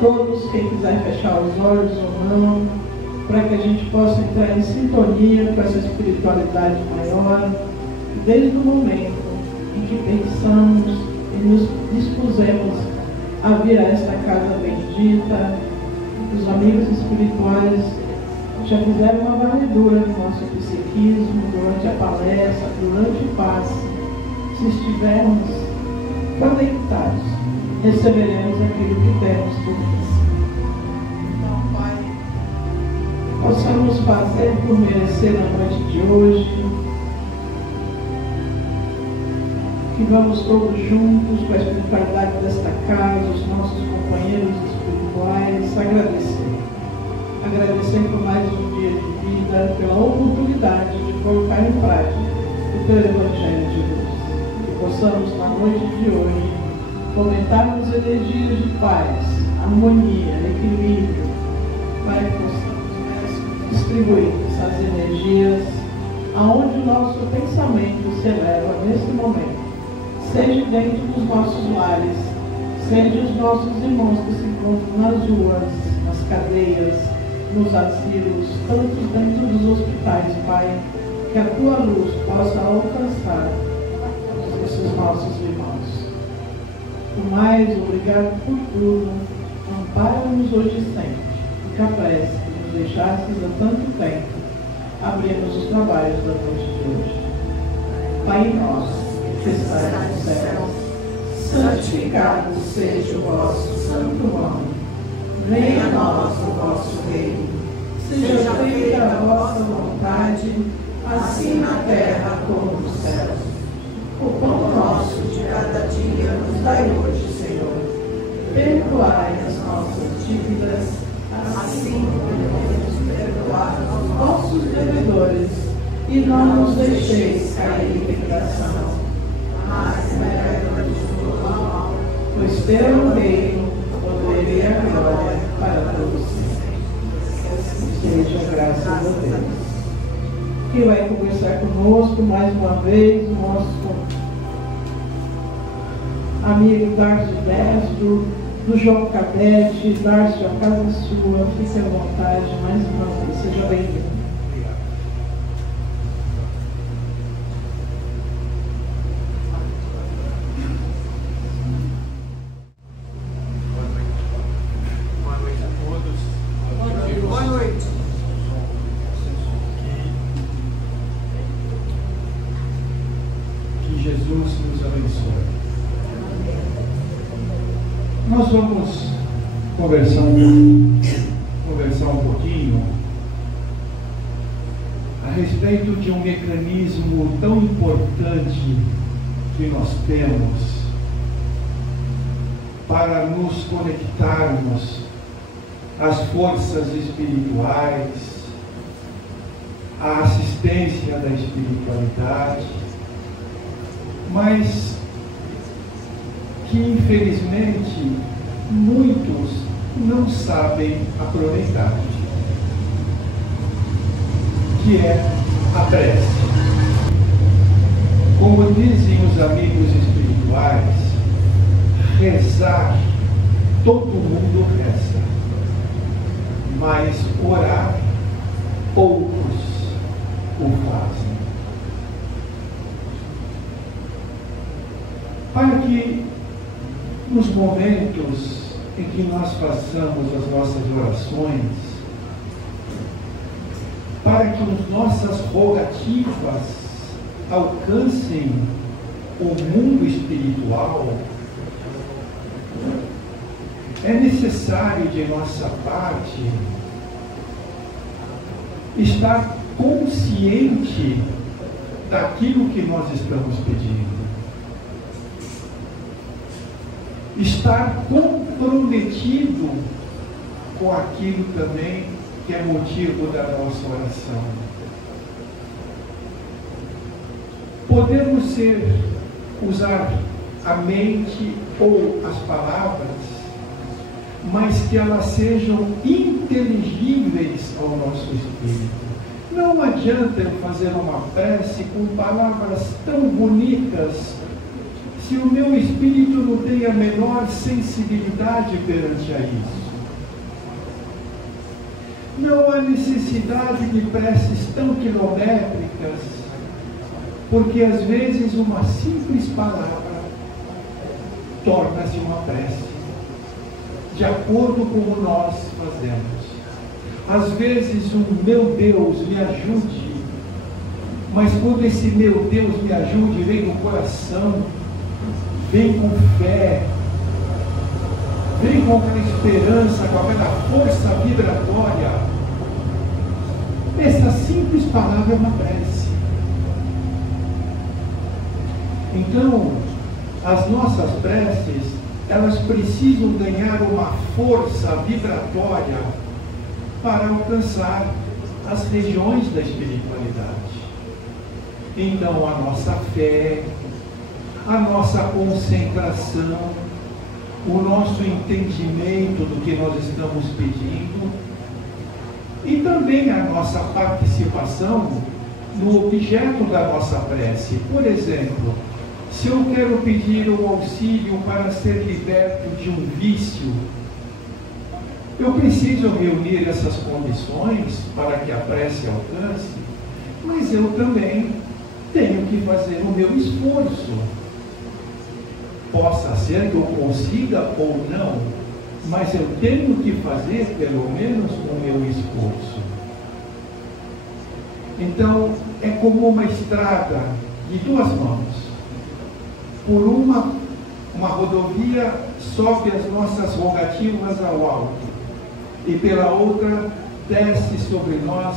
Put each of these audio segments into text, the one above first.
todos, quem quiser fechar os olhos ou não, para que a gente possa entrar em sintonia com essa espiritualidade maior, desde o momento em que pensamos e nos dispusemos a vir a esta casa bendita. Os amigos espirituais já fizeram uma varredura no nosso psiquismo durante a palestra, durante o passe. Se estivermos conectados, receberemos aquilo que temos por merecer. Então, Pai, possamos fazer por merecer na noite de hoje, que vamos todos juntos com a espiritualidade desta casa, os nossos companheiros espirituais, agradecer por mais um dia de vida, pela oportunidade de colocar em prática o teu Evangelho de Deus. Que possamos, na noite de hoje, fomentarmos energias de paz, harmonia, equilíbrio, para que possamos distribuir essas energias aonde o nosso pensamento se eleva nesse momento, seja dentro dos nossos lares, seja os nossos irmãos que se encontram nas ruas, nas cadeias, nos asilos, tanto dentro dos hospitais, Pai, que a tua luz possa alcançar esses nossos irmãos. Por mais, obrigado por tudo, ampara-nos hoje e sempre, porque a prece que nos deixastes há tanto tempo, abrimos os trabalhos da noite de hoje. Pai nosso, que estais nos céus, santificado seja o vosso santo nome. Venha a nós o vosso reino. Seja feita a vossa vontade, assim na terra como nos céus. O pão nosso de cada dia nos dai hoje, Senhor. Perdoai as nossas dívidas, assim como nos perdoar aos nossos devedores, e não nos deixeis cair em tentação, mas livrai-nos do mal, pois teu é o reino, o poder e a glória para todos sempre. Seja graças a Deus. Quem vai conversar conosco mais uma vez, o nosso amigo Darcio Destro, do João Cadete. Darcio, a casa é sua, fique à vontade mais uma vez, seja bem-vindo. Nós vamos conversar um pouquinho a respeito de um mecanismo tão importante que nós temos para nos conectarmos às forças espirituais, à assistência da espiritualidade, mas que infelizmente muitos não sabem aproveitar, que é a prece. Como dizem os amigos espirituais, rezar, todo mundo reza, mas orar, poucos o fazem. Para que nos momentos em que nós façamos as nossas orações, para que as nossas rogativas alcancem o mundo espiritual, é necessário de nossa parte estar consciente daquilo que nós estamos pedindo. Estar comprometido com aquilo também que é motivo da nossa oração. Podemos usar a mente ou as palavras, mas que elas sejam inteligíveis ao nosso espírito. Não adianta eu fazer uma prece com palavras tão bonitas se o meu espírito não tem a menor sensibilidade perante a isso. Não há necessidade de preces tão quilométricas, porque às vezes uma simples palavra torna-se uma prece, de acordo com o que nós fazemos. Às vezes meu Deus me ajude, mas quando esse meu Deus me ajude vem do coração, vem com fé, vem com aquela esperança, com aquela força vibratória. Essa simples palavra é uma prece. Então, as nossas preces, elas precisam ganhar uma força vibratória para alcançar as regiões da espiritualidade. Então, a nossa fé, a nossa concentração, o nosso entendimento do que nós estamos pedindo e também a nossa participação no objeto da nossa prece. Por exemplo, se eu quero pedir um auxílio para ser liberto de um vício, eu preciso reunir essas condições para que a prece alcance, mas eu também tenho que fazer o meu esforço. Possa ser que eu consiga ou não, mas eu tenho que fazer pelo menos o meu esforço. Então, é como uma estrada de duas mãos. Por uma rodovia sobe as nossas rogativas ao alto, e pela outra desce sobre nós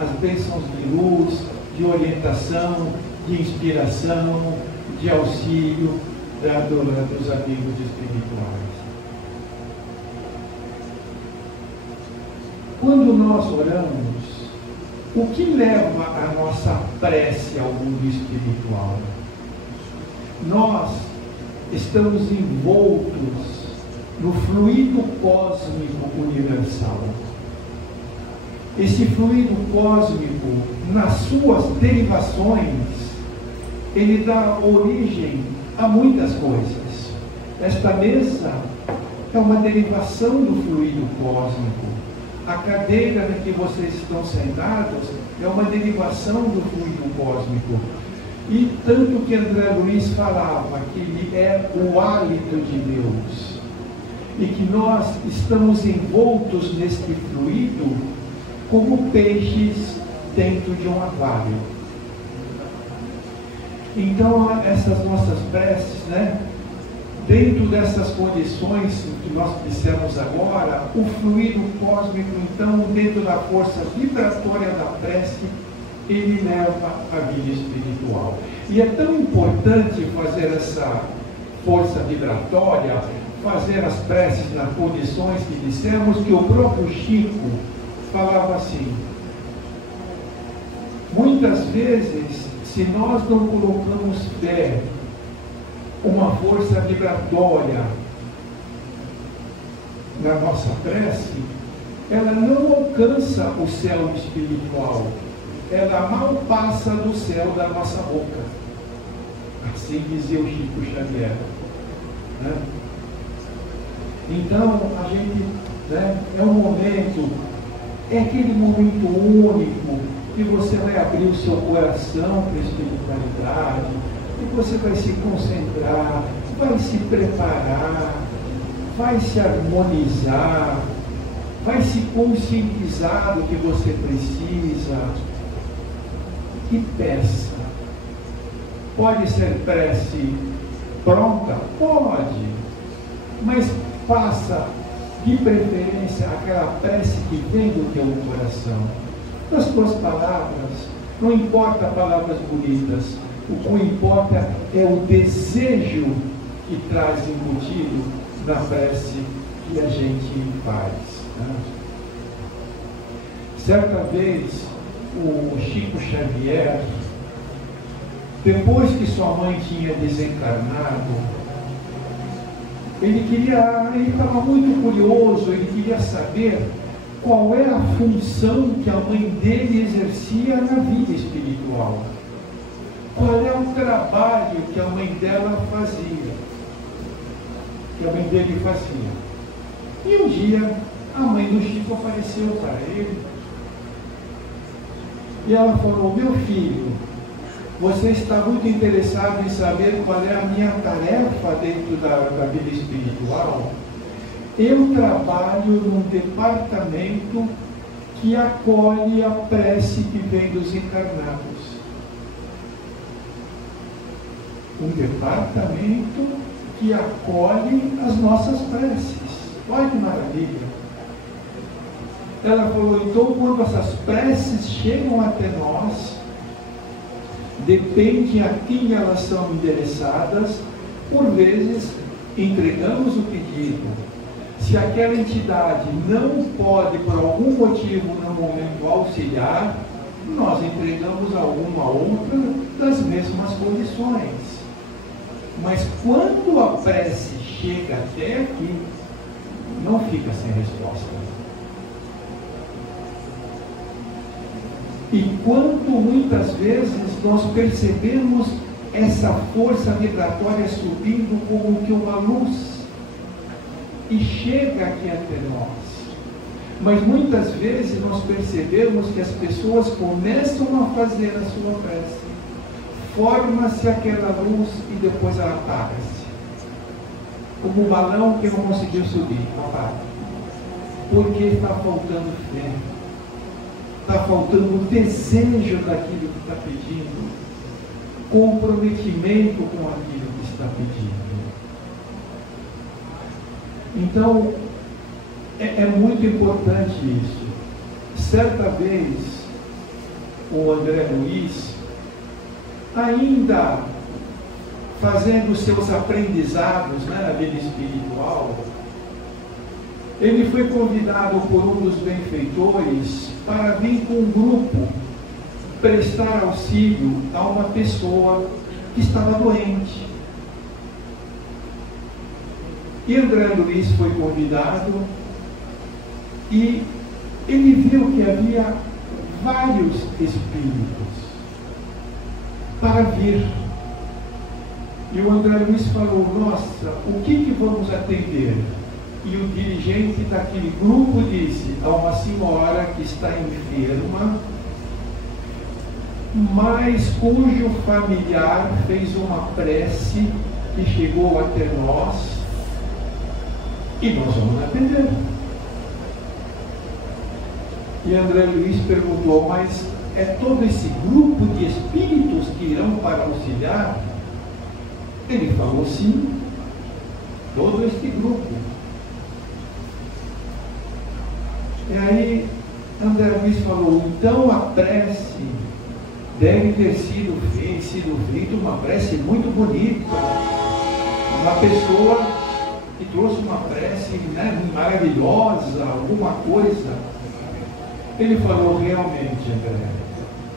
as bênçãos de luz, de orientação, de inspiração, de auxílio dos amigos espirituais. Quando nós oramos, o que leva a nossa prece ao mundo espiritual? Nós estamos envoltos no fluido cósmico universal. Esse fluido cósmico, nas suas derivações, ele dá origem a muitas coisas. Esta mesa é uma derivação do fluido cósmico. A cadeira em que vocês estão sentados é uma derivação do fluido cósmico. E tanto que André Luiz falava que ele é o hálito de Deus, e que nós estamos envoltos neste fluido como peixes dentro de um aquário. Então, essas nossas preces, dentro dessas condições que nós dissemos agora, o fluido cósmico, então, dentro da força vibratória da prece, ele leva a vida espiritual. E é tão importante fazer essa força vibratória, fazer as preces nas condições que dissemos, que o próprio Chico falava assim: muitas vezes, se nós não colocamos fé, uma força vibratória na nossa prece, ela não alcança o céu espiritual, ela mal passa do céu da nossa boca. Assim dizia o Chico Xavier. Então, a gente, é um momento, é aquele momento único que você vai abrir o seu coração para a espiritualidade, que você vai se concentrar, vai se preparar, vai se harmonizar, vai se conscientizar do que você precisa e peça. Pode ser prece pronta? Pode, mas faça de preferência aquela prece que vem do teu coração. Das tuas palavras, não importa palavras bonitas, o que importa é o desejo que traz embutido na prece que a gente faz. Certa vez, o Chico Xavier, depois que sua mãe tinha desencarnado, ele estava muito curioso, ele queria saber qual era a função que a mãe dele exercia na vida espiritual. Qual é o trabalho que a mãe dela fazia, que a mãe dele fazia. E um dia a mãe do Chico apareceu para ele e ela falou: meu filho, você está muito interessado em saber qual é a minha tarefa dentro da vida espiritual? Eu trabalho num departamento que acolhe a prece que vem dos encarnados. Um departamento que acolhe as nossas preces. Olha que maravilha! Ela falou: então, quando essas preces chegam até nós, depende a quem elas são endereçadas, por vezes entregamos o pedido. Se aquela entidade não pode, por algum motivo, no momento auxiliar, nós entregamos alguma outra das mesmas condições. Mas quando a prece chega até aqui, não fica sem resposta. E quanto muitas vezes nós percebemos essa força vibratória subindo como que uma luz e chega aqui até nós. Mas muitas vezes nós percebemos que as pessoas começam a fazer a sua prece, forma-se aquela luz e depois ela apaga-se. Como um balão que não conseguiu subir, apaga. Porque está faltando fé. Está faltando o desejo daquilo que está pedindo, comprometimento com aquilo que está pedindo. Então, é muito importante isso. Certa vez, o André Luiz, ainda fazendo seus aprendizados, né, na vida espiritual, ele foi convidado por um dos benfeitores para vir com um grupo prestar auxílio a uma pessoa que estava doente. E André Luiz foi convidado e ele viu que havia vários espíritos para vir. E o André Luiz falou: nossa, o que vamos atender? E o dirigente daquele grupo disse: há uma senhora que está enferma, mas cujo familiar fez uma prece que chegou até nós e nós vamos atender. E André Luiz perguntou: mas é todo esse grupo de espíritos que irão para auxiliar? Ele falou: sim, todo este grupo. E aí André Luiz falou: então a prece deve ter sido feita uma prece muito bonita. Uma pessoa que trouxe uma prece, né, maravilhosa, alguma coisa. Ele falou: realmente, André,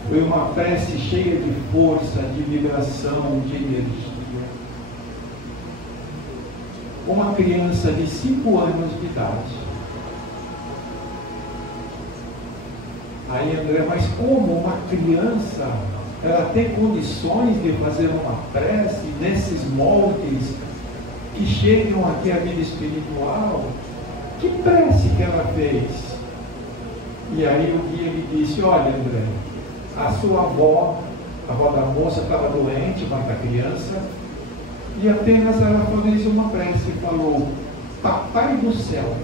foi uma prece cheia de força, de vibração, de energia. Uma criança de 5 anos de idade. Aí, André, mas como uma criança, ela tem condições de fazer uma prece nesses moldes que chegam aqui à vida espiritual? Que prece que ela fez? E aí o guia me disse: olha, André, a sua avó, a avó da moça, estava doente, mas da criança, e apenas ela fez uma prece e falou: Papai do céu,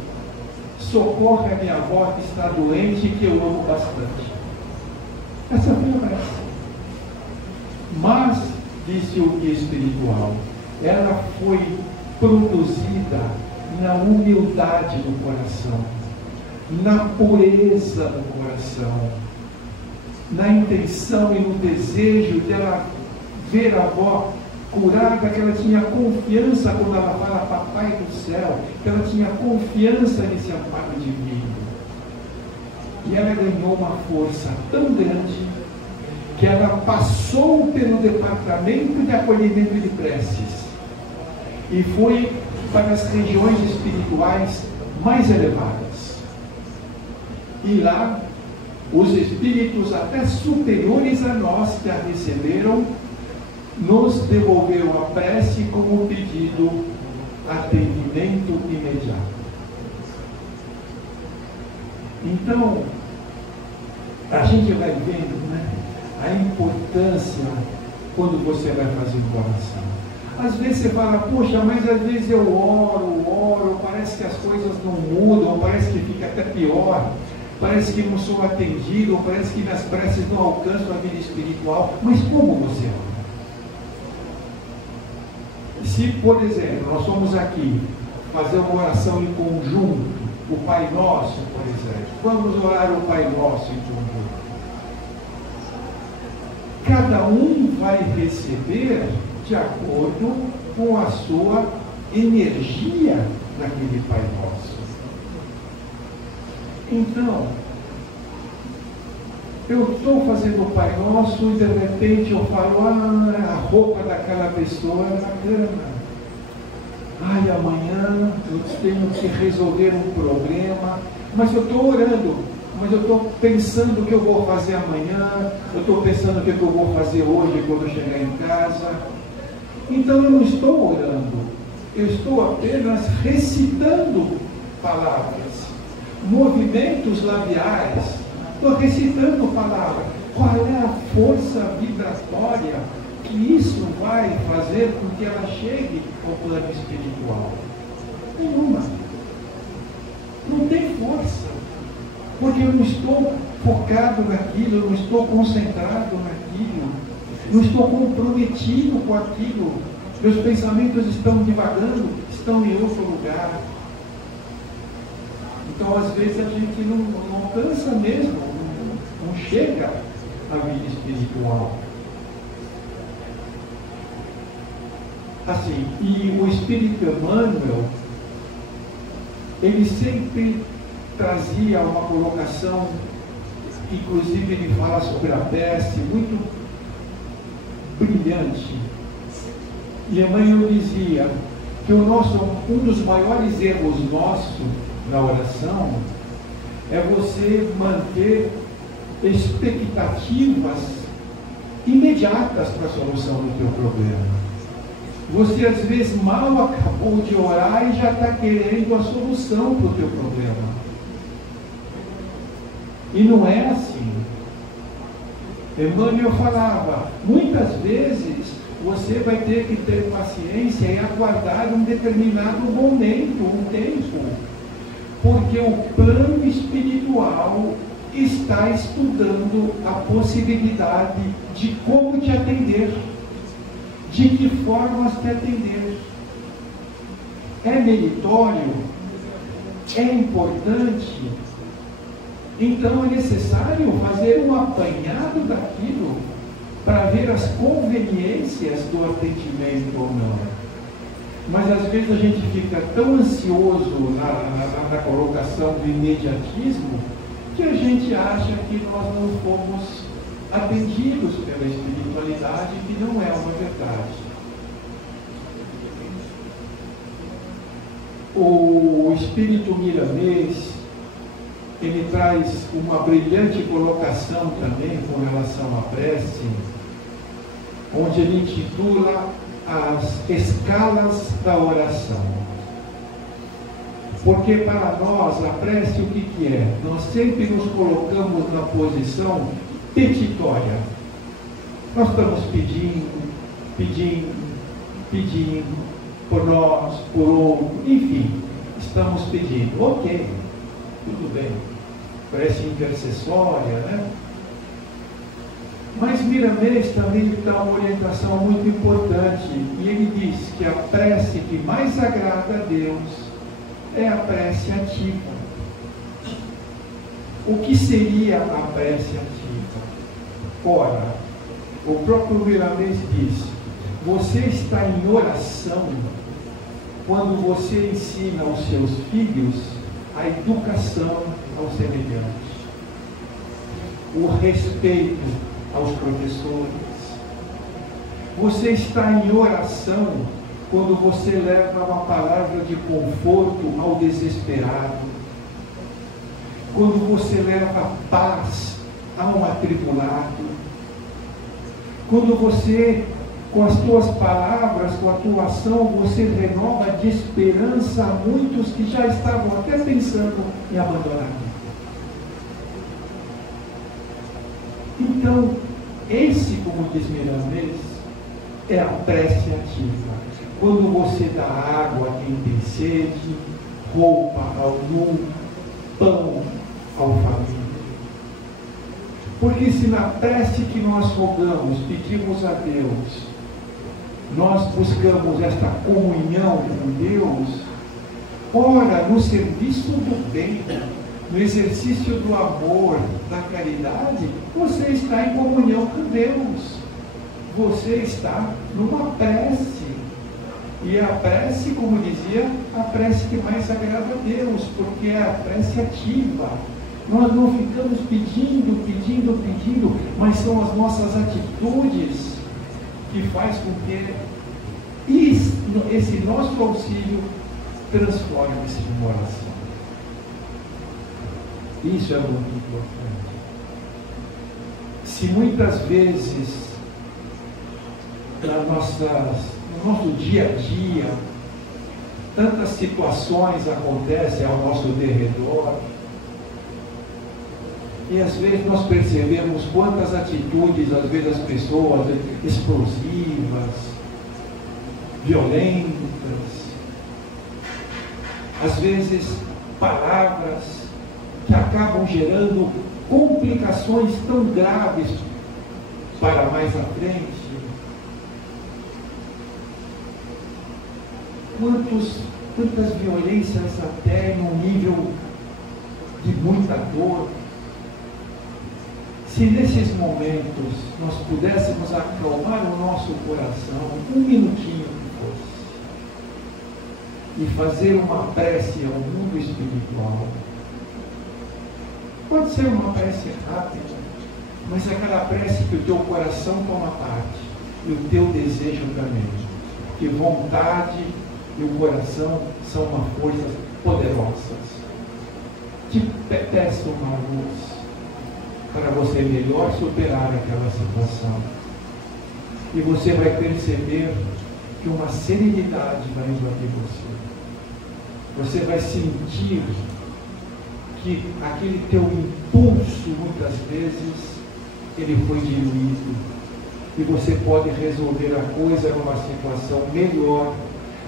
socorre a minha avó que está doente e que eu amo bastante. Essa foi a prece. Mas, disse o guia espiritual, ela foi produzida na humildade do coração, na pureza do coração, na intenção e no desejo dela ver a avó curada, que ela tinha confiança quando ela fala Papai do céu, que ela tinha confiança nesse amparo divino. E ela ganhou uma força tão grande que ela passou pelo departamento de acolhimento de preces e foi para as regiões espirituais mais elevadas. E lá, os espíritos até superiores a nós que a receberam, nos devolveram a prece como pedido atendimento imediato. Então, a gente vai vendo, né, a importância quando você vai fazer uma oração. Às vezes você fala, poxa, mas às vezes eu oro, parece que as coisas não mudam, parece que fica até pior, parece que não sou atendido, parece que minhas preces não alcançam a vida espiritual. Mas como você ora? Se, por exemplo, nós somos aqui fazer uma oração em conjunto, o Pai Nosso, por exemplo, vamos orar o Pai Nosso em conjunto. Cada um vai receber de acordo com a sua energia naquele Pai Nosso. Então, eu estou fazendo o Pai Nosso e de repente eu falo, a roupa daquela pessoa é bacana. Ai, amanhã eu tenho que resolver um problema, mas eu estou orando, mas eu estou pensando o que eu vou fazer amanhã, eu estou pensando o que eu vou fazer hoje quando eu chegar em casa. Então eu não estou orando, eu estou apenas recitando palavras, movimentos labiais, estou recitando palavras. Qual é a força vibratória que isso vai fazer com que ela chegue ao plano espiritual? Nenhuma. Não tem força. Porque eu não estou focado naquilo, eu não estou concentrado naquilo, não estou comprometido com aquilo. Meus pensamentos estão divagando, estão em outro lugar. Então, às vezes, a gente não alcança mesmo, não chega à vida espiritual. Assim, e o Espírito Emmanuel, ele sempre trazia uma colocação, inclusive ele fala sobre a prece, muito brilhante. E Emmanuel dizia que um dos maiores erros nossos na oração é você manter expectativas imediatas para a solução do teu problema. Você às vezes mal acabou de orar e já está querendo a solução para o teu problema. E não é assim. Emmanuel falava, muitas vezes você vai ter que ter paciência e aguardar um determinado momento, um tempo, porque o plano espiritual está estudando a possibilidade de como te atender, de que formas te atender. É meritório? É importante? Então é necessário fazer um apanhado daquilo para ver as conveniências do atendimento ou não. Mas às vezes a gente fica tão ansioso na colocação do imediatismo que a gente acha que nós não fomos atendidos pela espiritualidade, que não é uma verdade. O Espírito Miramês, ele traz uma brilhante colocação também com relação à prece, onde ele intitula as escalas da oração. Porque para nós a prece o que é? Nós sempre nos colocamos na posição petitória. Nós estamos pedindo por nós, por outro, enfim, estamos pedindo. Ok, tudo bem. Prece intercessória, né? Mas Miramês também dá uma orientação muito importante, e ele diz que a prece que mais agrada a Deus é a prece ativa. O que seria a prece ativa? Ora, o próprio Miramês diz, você está em oração quando você ensina aos seus filhos a educação ao semelhante, o respeito aos professores. Você está em oração quando você leva uma palavra de conforto ao desesperado, quando você leva paz ao atribulado, quando você, com as tuas palavras, com a tua ação, você renova de esperança a muitos que já estavam até pensando em abandonar. Então, esse, como diz Miramês, é a prece ativa. Quando você dá água a quem tem sede, roupa ao nu, pão ao faminto. Porque se na prece que nós rogamos, pedimos a Deus, nós buscamos esta comunhão com Deus, ora, no serviço do bem, no exercício do amor, da caridade, você está em comunhão com Deus. Você está numa prece. E a prece, como dizia, a prece que mais agrada a Deus, porque é a prece ativa. Nós não ficamos pedindo, mas são as nossas atitudes que faz com que esse nosso auxílio transforme-se em oração. Isso é muito importante. Se muitas vezes no nosso dia a dia tantas situações acontecem ao nosso derredor, e às vezes nós percebemos quantas atitudes, às vezes as pessoas explosivas, violentas, às vezes palavras que acabam gerando complicações tão graves para mais à frente. Quantas violências até num nível de muita dor. Se nesses momentos nós pudéssemos acalmar o nosso coração, um minutinho que fosse, e fazer uma prece ao mundo espiritual. Pode ser uma prece rápida, mas é aquela prece que o teu coração toma parte, e o teu desejo também. Que vontade e o coração são uma forças poderosas. Te peço uma luz para você melhor superar aquela situação. E você vai perceber que uma serenidade vai invadir você. Você vai sentir que aquele teu impulso, muitas vezes, ele foi diluído. E você pode resolver a coisa numa situação melhor,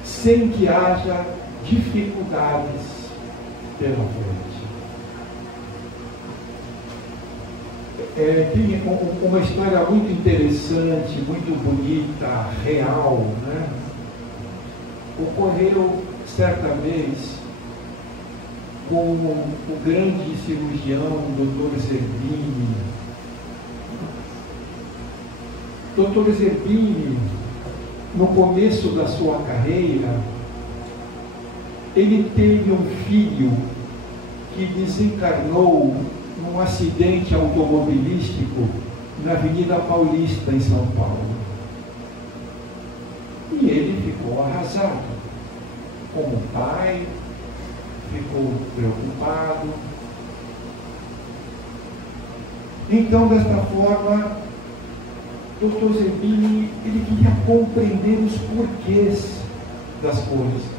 sem que haja dificuldades pela frente. Tem uma história muito interessante, muito bonita, real, né? Ocorreu certa vez com o grande cirurgião, Dr. Zerbini. Dr. Zerbini, no começo da sua carreira, ele teve um filho que desencarnou num acidente automobilístico na Avenida Paulista, em São Paulo. E ele ficou arrasado. Como pai, ficou preocupado. Então, desta forma, Dr. Zerbini, ele queria compreender os porquês das coisas.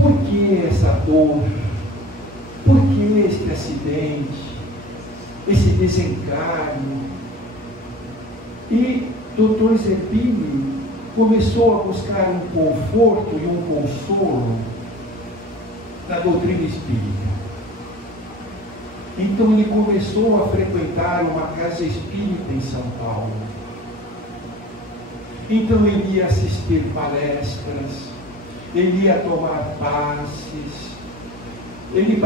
Por que essa dor? Por que este acidente? Esse desencarne? E Dr. Zerbini começou a buscar um conforto e um consolo na doutrina espírita. Então ele começou a frequentar uma casa espírita em São Paulo. Então ele ia assistir palestras, ele ia tomar passes, ele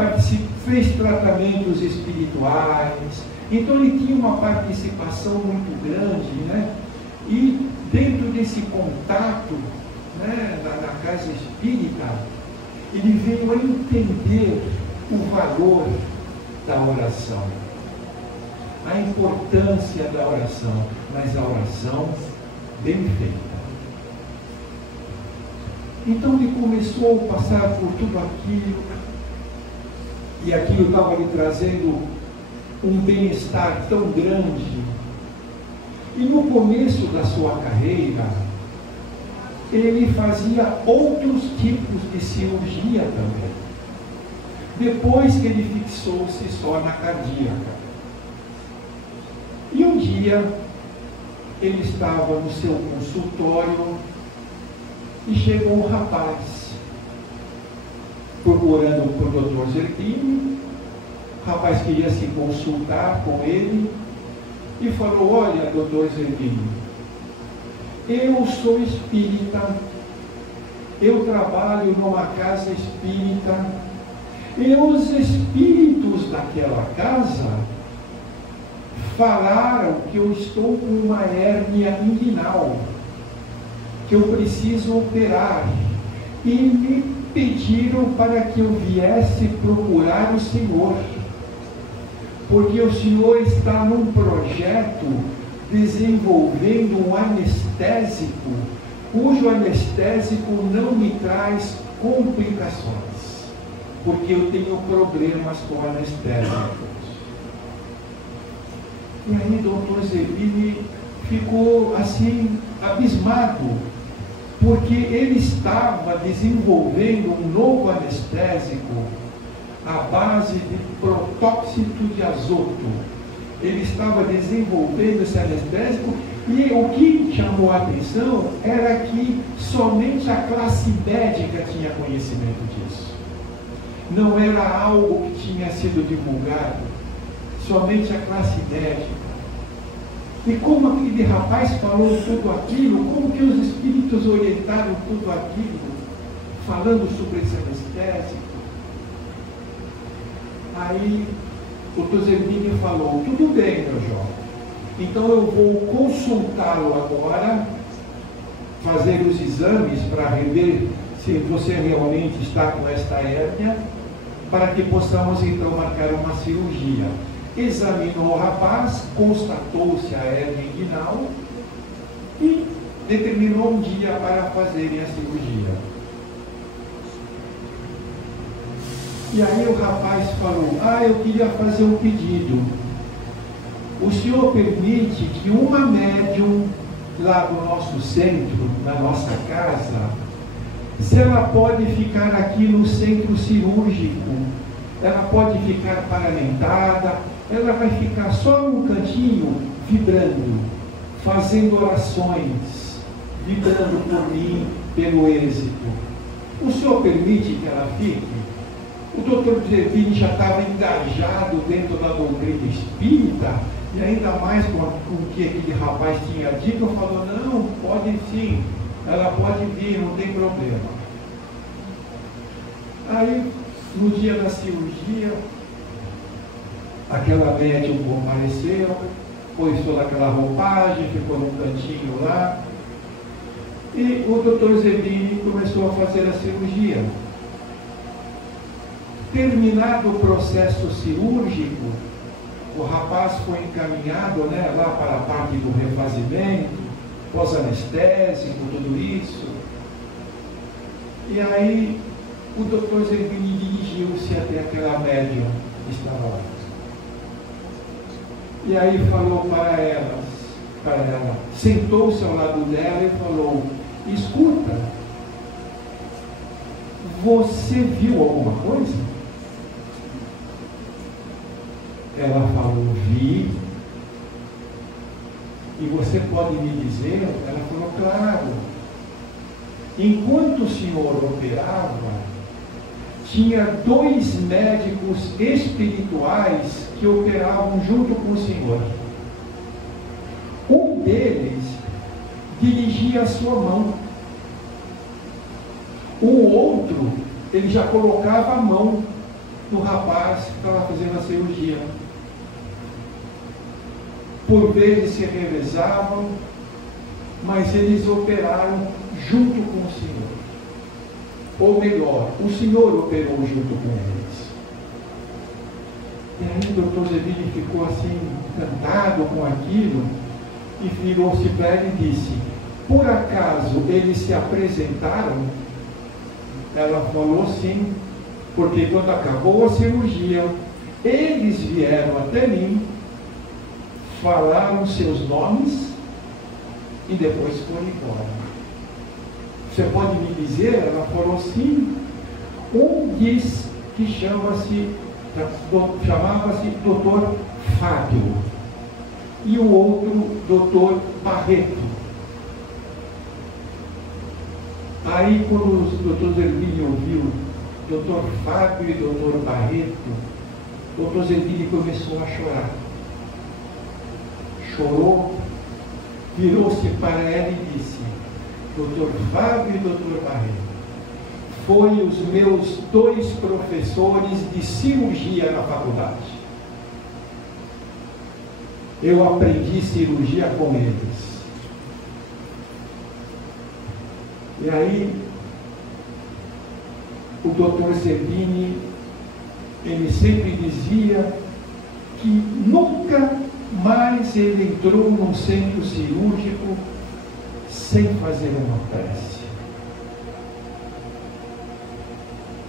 fez tratamentos espirituais. Então ele tinha uma participação muito grande, né? E dentro desse contato, né, na casa espírita, ele veio a entender o valor da oração, a importância da oração, mas a oração bem feita. Então ele começou a passar por tudo aquilo, e aquilo estava lhe trazendo um bem-estar tão grande. E no começo da sua carreira, ele fazia outros tipos de cirurgia também. Depois que ele fixou-se só na cardíaca. E um dia, ele estava no seu consultório e chegou um rapaz procurando por Dr. Zerbini. O rapaz queria se consultar com ele e falou: olha, Dr. Zerbini, eu sou espírita, eu trabalho numa casa espírita, e os espíritos daquela casa falaram que eu estou com uma hérnia inguinal, que eu preciso operar, e me pediram para que eu viesse procurar o senhor, porque o senhor está num projeto desenvolvendo um anestésico, cujo anestésico não me traz complicações, porque eu tenho problemas com anestésicos. E aí Dr. Zerbini ficou assim, abismado, porque ele estava desenvolvendo um novo anestésico à base de protóxido de azoto. Ele estava desenvolvendo esse anestésico, e o que chamou a atenção era que somente a classe médica tinha conhecimento disso. Não era algo que tinha sido divulgado, somente a classe médica. E como aquele rapaz falou tudo aquilo, como que os espíritos orientaram tudo aquilo, falando sobre esse anestésico. Aí o Dr. Zerbini falou: tudo bem, meu jovem, então eu vou consultá-lo agora, fazer os exames para rever se você realmente está com esta hérnia, para que possamos então marcar uma cirurgia. Examinou o rapaz, constatou-se a hérnia inguinal e determinou um dia para fazerem a cirurgia. E aí o rapaz falou: eu queria fazer um pedido. O senhor permite que uma médium lá do nosso centro, da nossa casa, se ela pode ficar aqui no centro cirúrgico, ela pode ficar paramentada, ela vai ficar só num cantinho, vibrando, fazendo orações, vibrando por mim, pelo êxito. O senhor permite que ela fique? O doutor Zerbini já estava engajado dentro da doutrina espírita, e ainda mais com o que aquele rapaz tinha dito, falou: não, pode sim, ela pode vir, não tem problema. Aí, no dia da cirurgia, aquela médium compareceu, pôs toda aquela roupagem, ficou num cantinho lá, e o doutor Zerbini começou a fazer a cirurgia. Terminado o processo cirúrgico, o rapaz foi encaminhado, lá para a parte do refazimento, pós-anestésico, tudo isso. E aí o doutor Zerbini dirigiu-se até aquela médium que estava lá. E aí falou para ela, sentou-se ao lado dela e falou: escuta, você viu alguma coisa? Ela falou: vi. E você pode me dizer? Ela falou: claro. Enquanto o senhor operava, tinha 2 médicos espirituais que operavam junto com o senhor. Um deles dirigia a sua mão. O outro, ele já colocava a mão no rapaz que estava fazendo a cirurgia. Por vezes se revezavam, mas eles operaram junto com o senhor. Ou melhor, o senhor operou junto com eles. E aí o doutor Zerbini ficou assim, encantado com aquilo, e virou-se para ele e disse: por acaso eles se apresentaram? Ela falou: sim, porque quando acabou a cirurgia, eles vieram até mim, falaram seus nomes e depois foram embora. Você pode me dizer? Ela falou: sim. Um diz que chamava-se Dr. Fábio, e o outro, Dr. Barreto. Aí, quando o Dr. Zerbini ouviu Dr. Fábio e Dr. Barreto, Dr. Zerbini começou a chorar. Chorou, virou-se para ela e disse: Dr. Fábio e Dr. Barreto, foi os meus 2 professores de cirurgia na faculdade. Eu aprendi cirurgia com eles. E aí, o Dr. Zerbini, ele sempre dizia que nunca mais ele entrou num centro cirúrgico sem fazer uma prece.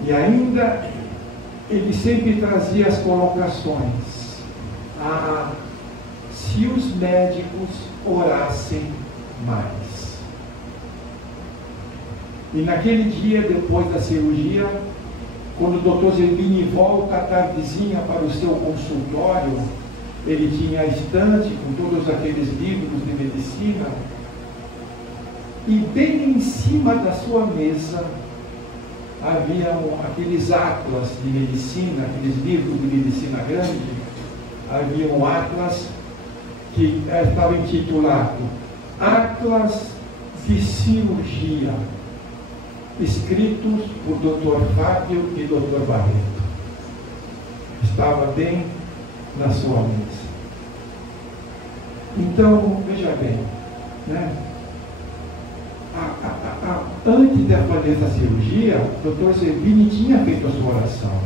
E ainda, ele sempre trazia as colocações: se os médicos orassem mais. E naquele dia, depois da cirurgia, quando o Dr. Zerbini volta à tardezinha para o seu consultório, ele tinha a estante com todos aqueles livros de medicina, e bem em cima da sua mesa haviam aqueles atlas de medicina, aqueles livros de medicina grande. Havia um atlas que estava intitulado Atlas de Cirurgia, escritos por Dr. Fábio e Dr. Barreto. Estava bem na sua mesa. Então, veja bem, né? Antes de fazer essa cirurgia, o Dr. Zerbini tinha feito a sua oração.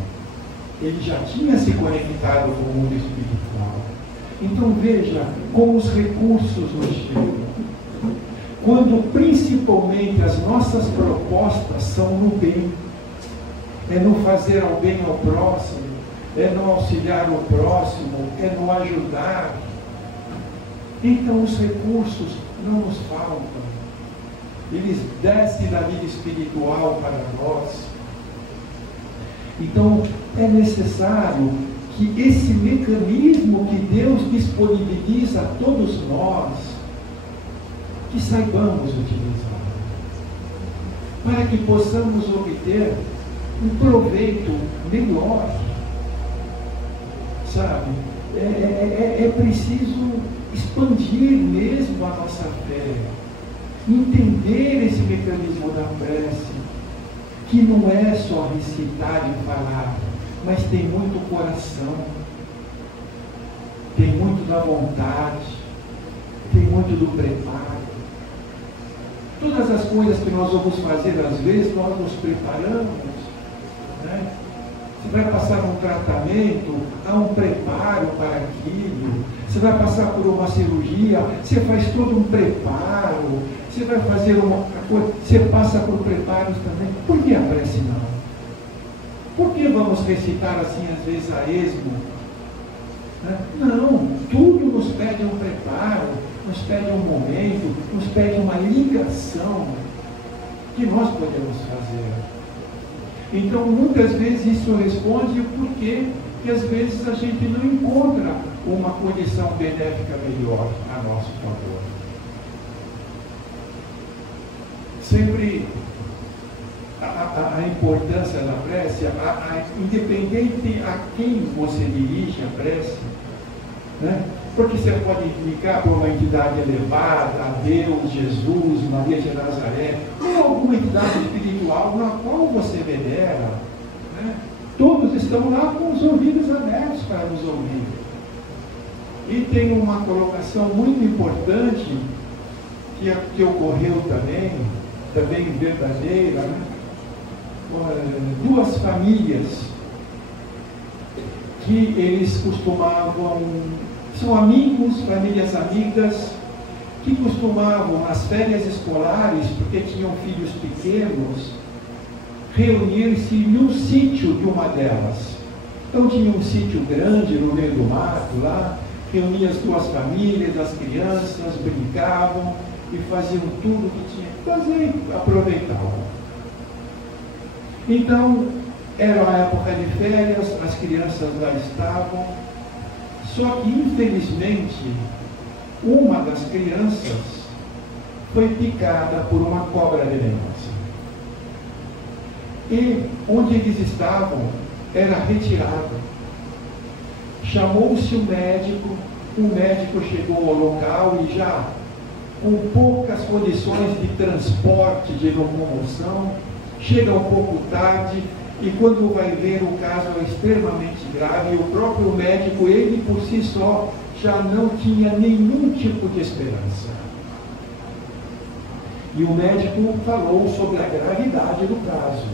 Ele já tinha se conectado com o mundo espiritual. Então veja como os recursos nos chegam. Quando principalmente as nossas propostas são no bem, é no fazer ao bem ao próximo, é no auxiliar o próximo, é no ajudar. Então os recursos não nos faltam. Eles descem da vida espiritual para nós. Então é necessário que esse mecanismo que Deus disponibiliza a todos nós, que saibamos utilizar, para que possamos obter um proveito melhor. Sabe? É preciso expandir mesmo a nossa fé, entender esse mecanismo da prece, que não é só recitar e falar, mas tem muito coração, tem muito da vontade, tem muito do preparo. Todas as coisas que nós vamos fazer, às vezes, nós nos preparamos, né? Você vai passar um tratamento, há um preparo para aquilo. Você vai passar por uma cirurgia, você faz todo um preparo. Você vai fazer uma coisa, você passa por preparos também. Por que a prece não? Por que vamos recitar assim, às vezes, a esmo? Né? Não, tudo nos pede um preparo, nos pede um momento, nos pede uma ligação que nós podemos fazer. Então, muitas vezes isso responde porque às vezes a gente não encontra uma condição benéfica melhor a nosso favor. Sempre a importância da prece, independente a quem você dirige a prece, né? Porque você pode indicar por uma entidade elevada, a Deus, Jesus, Maria de Nazaré, ou alguma entidade espiritual na qual você venera, né? Todos estão lá com os ouvidos abertos para nos ouvir. E tem uma colocação muito importante que ocorreu também verdadeira, né? Duas famílias que eles costumavam, são amigos, famílias amigas, que costumavam nas férias escolares, porque tinham filhos pequenos, reunir-se num sítio de uma delas. Então tinha um sítio grande no meio do mato lá, reunia as duas famílias, as crianças, brincavam e faziam tudo o que tinha que fazer e aproveitavam. Então, era a época de férias, as crianças lá estavam, só que infelizmente uma das crianças foi picada por uma cobra venenosa. E onde eles estavam era retirado. Chamou-se o médico chegou ao local e já com poucas condições de transporte, de locomoção, chega um pouco tarde e quando vai ver o caso é extremamente grave, e o próprio médico, ele por si só, já não tinha nenhum tipo de esperança. E o médico falou sobre a gravidade do caso,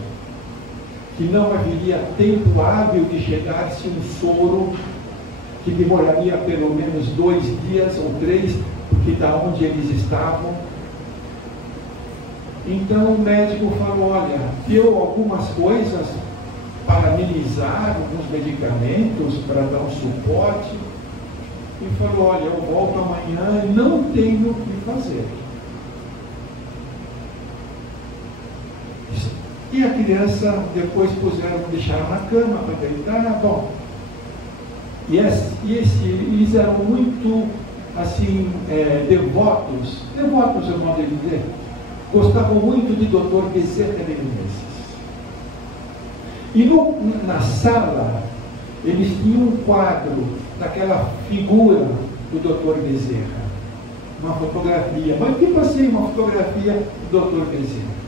que não haveria tempo hábil de chegar-se um soro, que demoraria pelo menos 2 dias ou 3, porque da onde eles estavam. Então o médico falou, olha, deu algumas coisas para amenizar, alguns medicamentos para dar um suporte, e falou, olha, eu volto amanhã e não tenho o que fazer. E a criança, depois deixaram na cama para deitar, bom. Eles eram muito, assim, devotos é o modo de dizer, gostavam muito de Dr. Bezerra de Menezes. E na sala, eles tinham um quadro daquela figura do Dr. Bezerra, uma fotografia, mas tipo assim, uma fotografia do Dr. Bezerra.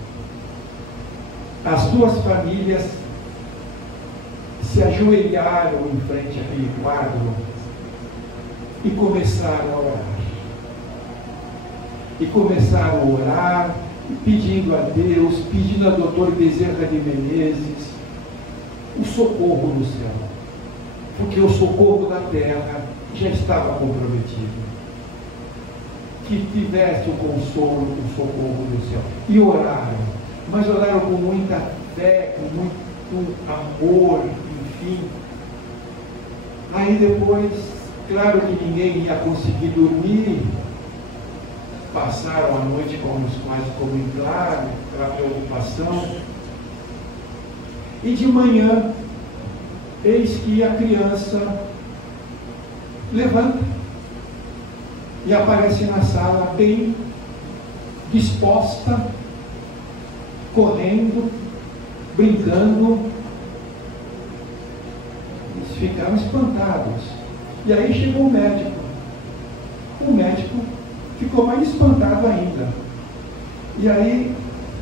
As duas famílias se ajoelharam em frente àquele quadro e começaram a orar. E começaram a orar, pedindo a Deus, pedindo a Dr. Bezerra de Menezes o socorro do céu, porque o socorro da terra já estava comprometido. Que tivesse o consolo, o socorro do céu. E oraram, mas oraram com muita fé, com muito amor, enfim. Aí depois, claro que ninguém ia conseguir dormir, passaram a noite como os pais ficou em claro, aquela preocupação. E de manhã, eis que a criança levanta e aparece na sala bem disposta, correndo, brincando. Eles ficaram espantados. E aí chegou o médico. O médico ficou mais espantado ainda. E aí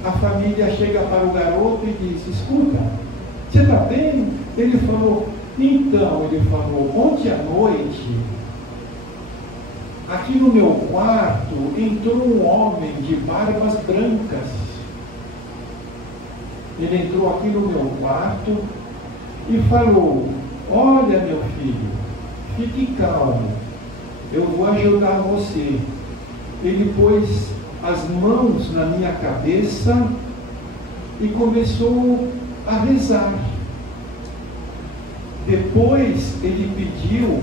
a família chega para o garoto e diz, escuta, você está bem? Ele falou, ontem à noite, aqui no meu quarto, entrou um homem de barbas brancas. Ele entrou aqui no meu quarto e falou, olha meu filho, fique calmo, eu vou ajudar você. Ele pôs as mãos na minha cabeça e começou a rezar. Depois ele pediu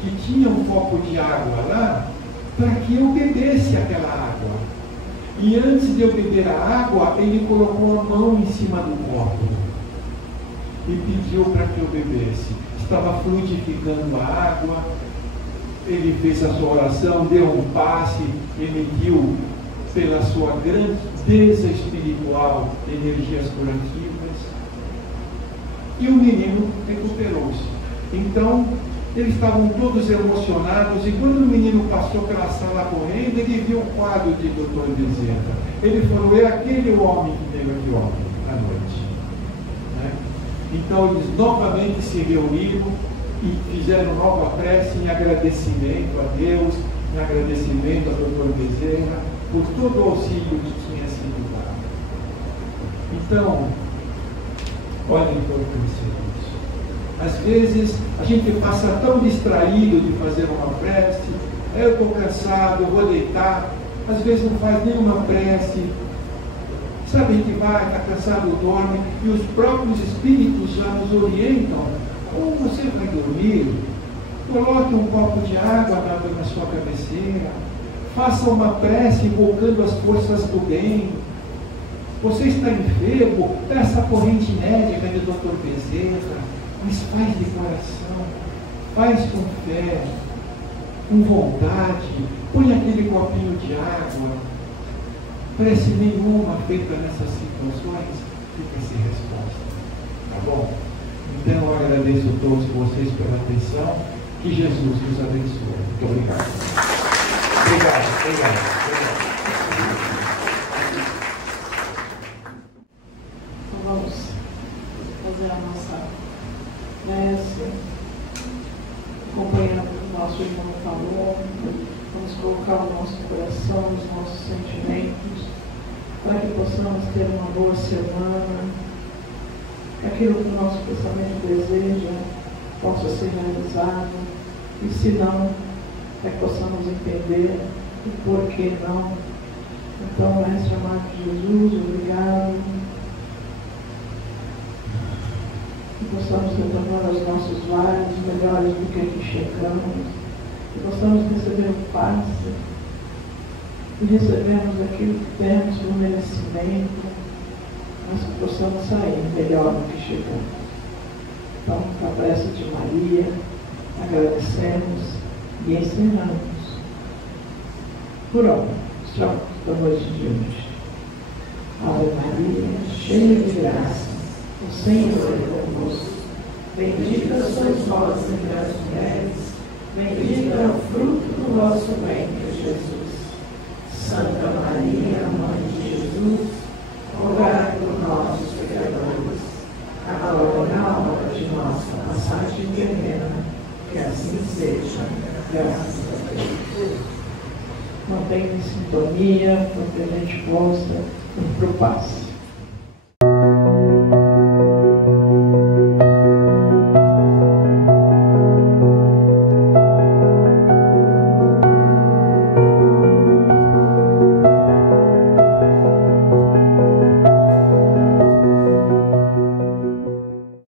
que tinha um copo de água lá para que eu bebesse aquela água. E antes de eu beber a água, ele colocou a mão em cima do copo e pediu para que eu bebesse. Estava fluidificando a água, ele fez a sua oração, deu um passe, emitiu pela sua grandeza espiritual energias curativas, e o menino recuperou-se. Então, eles estavam todos emocionados, e quando o menino passou pela sala correndo, ele viu o quadro de Dr. Bezerra. Ele falou, é aquele homem que veio aqui ontem à noite. Né? Então, eles novamente se reuniram e fizeram nova prece em agradecimento a Deus, em agradecimento a Dr. Bezerra, por todo o auxílio que tinha sido dado. Então, olhem para isso. Às vezes, a gente passa tão distraído de fazer uma prece, eu estou cansado, eu vou deitar, às vezes não faz nenhuma prece, sabe, a gente vai, está cansado, dorme, e os próprios espíritos já nos orientam, ou você vai dormir, coloque um copo de água na sua cabeceira, faça uma prece invocando as forças do bem. Você está enfermo, peça a corrente médica de Dr. Bezerra, mas faz de coração, faz com fé. com vontade, põe aquele copinho de água. Prece nenhuma feita nessas situações fica sem resposta. Tá bom? Então eu agradeço a todos vocês pela atenção. Que Jesus nos abençoe. Muito obrigado. Obrigado. Então vamos fazer a nossa prece, acompanhando o que o nosso irmão falou. Vamos colocar o nosso coração, os nossos sentimentos, para que possamos ter uma boa semana, que aquilo que o nosso pensamento deseja possa ser realizado, e se não, é que possamos entender o porquê não. Então, Mestre amado de Jesus, obrigado. Que possamos retornar aos nossos lares melhores do que aqui chegamos, que possamos receber o passe e recebermos aquilo que temos no merecimento, mas que possamos sair melhor do que chegamos. Então, com a prece de Maria, agradecemos e encerramos. Por hora, estamos da noite de hoje. Ave Maria, cheia de graça, o Senhor é convosco. Bendita sois vós entre as mulheres, bendito é o fruto do vosso ventre, Jesus. Santa Maria, Mãe de Jesus, rogai por nós, os pecadores, agora e na hora de nossa passagem terrena, que assim seja. Graças a Deus. Mantenha em sintonia, para que a gente possa ir para o passe.